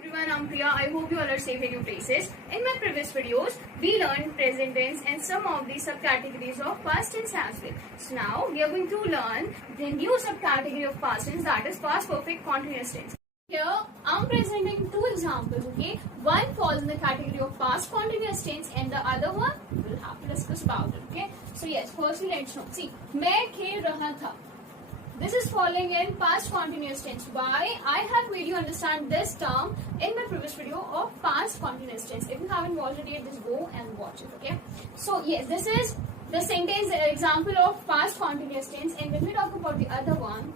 everyone, I'm Priya. I hope you all are safe in your places. In my previous videos, we learned present tense and some of the subcategories of past tense as well. So now we are going to learn the new subcategory of past tense, that is past perfect continuous tense. Here I'm presenting two examples, okay? One falls in the category of past continuous tense and the other one we'll have to discuss about it, okay? So yes, firstly let's know. See, मैं खेल रहा था. This is falling in past continuous tense. Why? I have made you understand this term in my previous video of past continuous tense. If you haven't watched it yet, just go and watch it, okay? So yes, this is the sentence example of past continuous tense. And when we talk about the other one,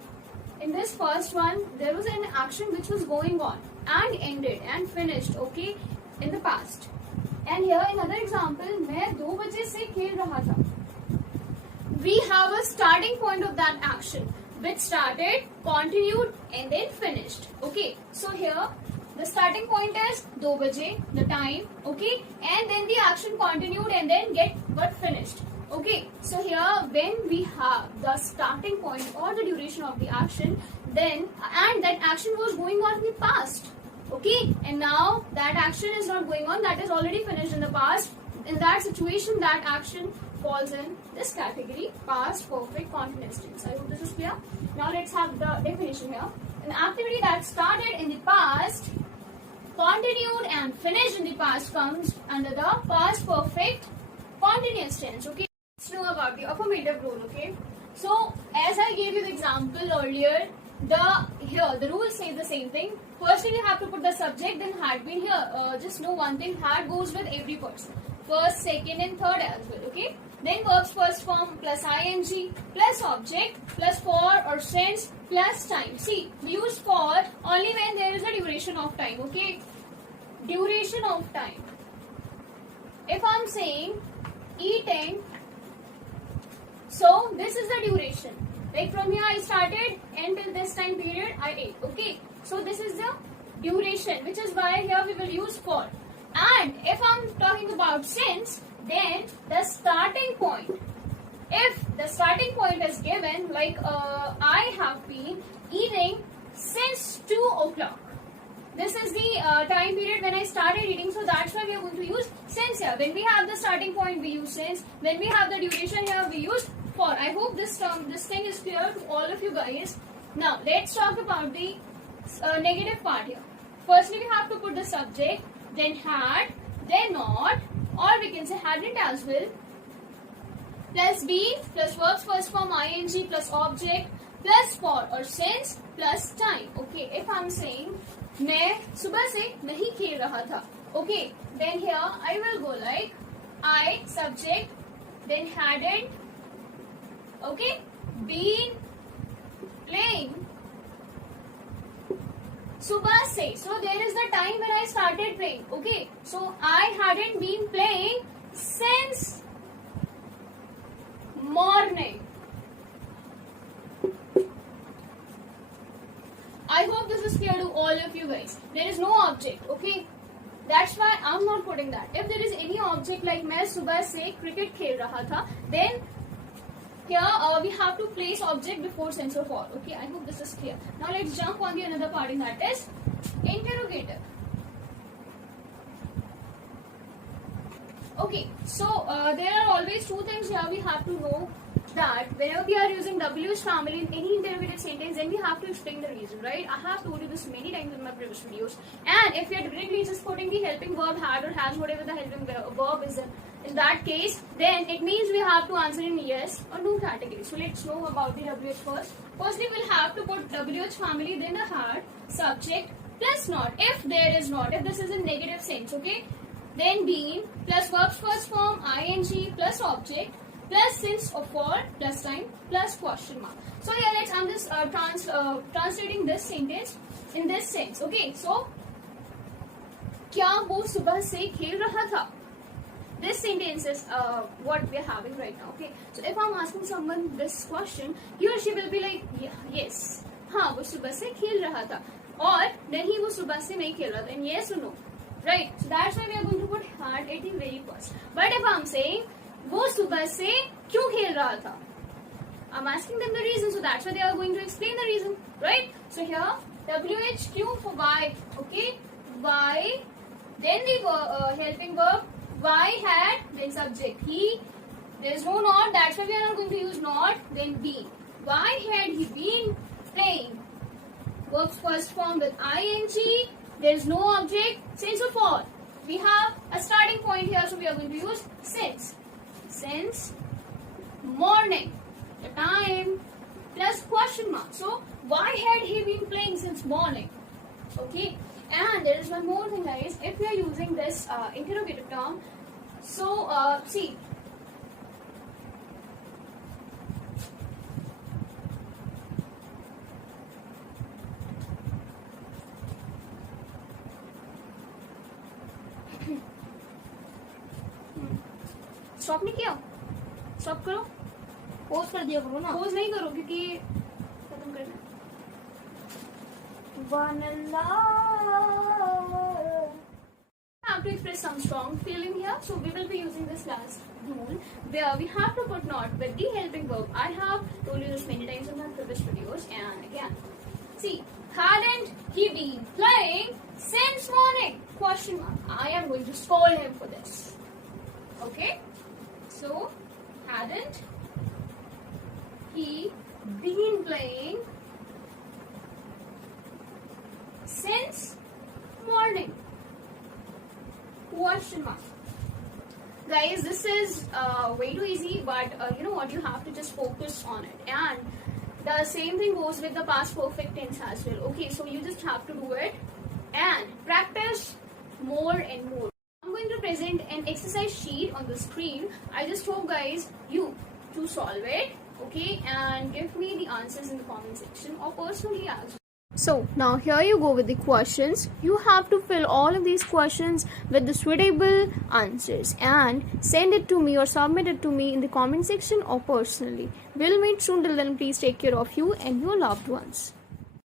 in this first one, there was an action which was going on and ended and finished, okay, in the past. And here another example, मैं 2 बजे से खेल रहा था. We have a starting point of that action, which started, continued, and then finished. Okay, so here the starting point is 2 baje, the time, okay, and then the action continued and then got finished. Okay, so here when we have the starting point or the duration of the action, then and that action was going on in the past. Okay, and now that action is not going on, that is already finished in the past. In that situation, that action falls in this category, past perfect continuous tense. I hope this is clear. Now let's have the definition here. An activity that started in the past, continued and finished in the past comes under the past perfect continuous tense. Okay. Let's know about the affirmative rule. Okay. So as I gave you the example earlier, the rules say the same thing. Firstly, we have to put the subject, then had been here. Just know one thing: had goes with every person. First, second, and third as well. Okay. Then verbs first form plus ing plus object plus for or since plus time. See, we use for only when there is a duration of time. Okay, duration of time. If I'm saying eating, so this is the duration. Like from here I started until this time period I ate. Okay, so this is the duration, which is why here we will use for. And if I'm talking about since, then the starting point. If the starting point is given, like I have been eating since 2 o'clock. This is the time period when I started eating, so that's why we are going to use since here. When we have the starting point, we use since. When we have the duration here, we use for. I hope this thing is clear to all of you guys. Now, let's talk about the negative part here. Firstly, we have to put the subject, then had, then not, or we can say hadn't as well, plus be, plus verbs first form ing, plus object, plus for or since, plus time. Okay, if I'm saying मैं सुबह से नहीं खेल रहा था. Okay, then here I will go like I subject, then hadn't, okay, been playing subah se. So there is the time when I started playing. Okay, so I hadn't been playing since morning. I hope this is clear to all of you guys. There is no object. Okay, that's why I'm not putting that. If there is any object like मैं सुबह से cricket खेल रहा था, then here we have to place object before since or for. Okay, I hope this is clear. Now let's jump on the another part, in that is interrogative. Okay, so there are always two things here we have to know, that whenever we are using WH family in any interrogative sentence, then we have to explain the reason, right? I have told you this many times in my previous videos. And if you are directly just putting the helping verb had or has, whatever the helping verb is in that case, then it means we have to answer in yes or no category. So let's know about the WH first. Firstly, we'll have to put WH family, then the had, subject, plus not. If there is not, if this is in negative sense, okay? Then been, plus verbs first form, ing, plus object, plus since or for, plus time, plus question mark. So here I'm just translating this sentence in this sense. Okay, so क्या वो सुबह से खेल रहा था? This sentence is what we are having right now. Okay, so if I'm asking someone this question, he or she will be like, yes, हाँ वो सुबह से खेल रहा था, और नहीं वो सुबह से नहीं खेल रहा था, and yes or no, right? So that's why we are going to put had at the very first. But if I'm saying वो सुबह से क्यों खेल रहा था, I'm asking them the reason, so that's why they are going to explain the reason, right? So here WH Q for why, okay? why, then the helping verb, why had, then subject, he. There is no not, that's why we are not going to use not, then been. Why had he been playing? Verb's first form with ing, there is no object, since or for. We have a starting point here, so we are going to use since. Since morning, the time, plus question mark. So, why had he been playing since morning? Okay, and there is one more thing, guys. If we are using this interrogative term, so see, stop नहीं किया, stop करो, pose कर दिया करो ना। Pose नहीं करो क्योंकि खत्म करना have to express some strong feeling here, so we will be using this last rule where we have to put not with the helping verb. I have told you this many times in my previous videos, and again, see, hadn't he been playing since morning? Question mark. I am going to scold him for this. Okay, so hadn't he been playing since morning? Question mark. Guys, this is way too easy, but you know what, you have to just focus on it, and the same thing goes with the past perfect tense as well. Okay, so you just have to do it and practice more and more. I'm going to present an exercise sheet on the screen. I just hope, guys, you to solve it, okay, and give me the answers in the comment section or personally as well. So now here you go with the questions. You have to fill all of these questions with the suitable answers and send it to me or submit it to me in the comment section or personally. We'll meet soon. Till then, please take care of you and your loved ones.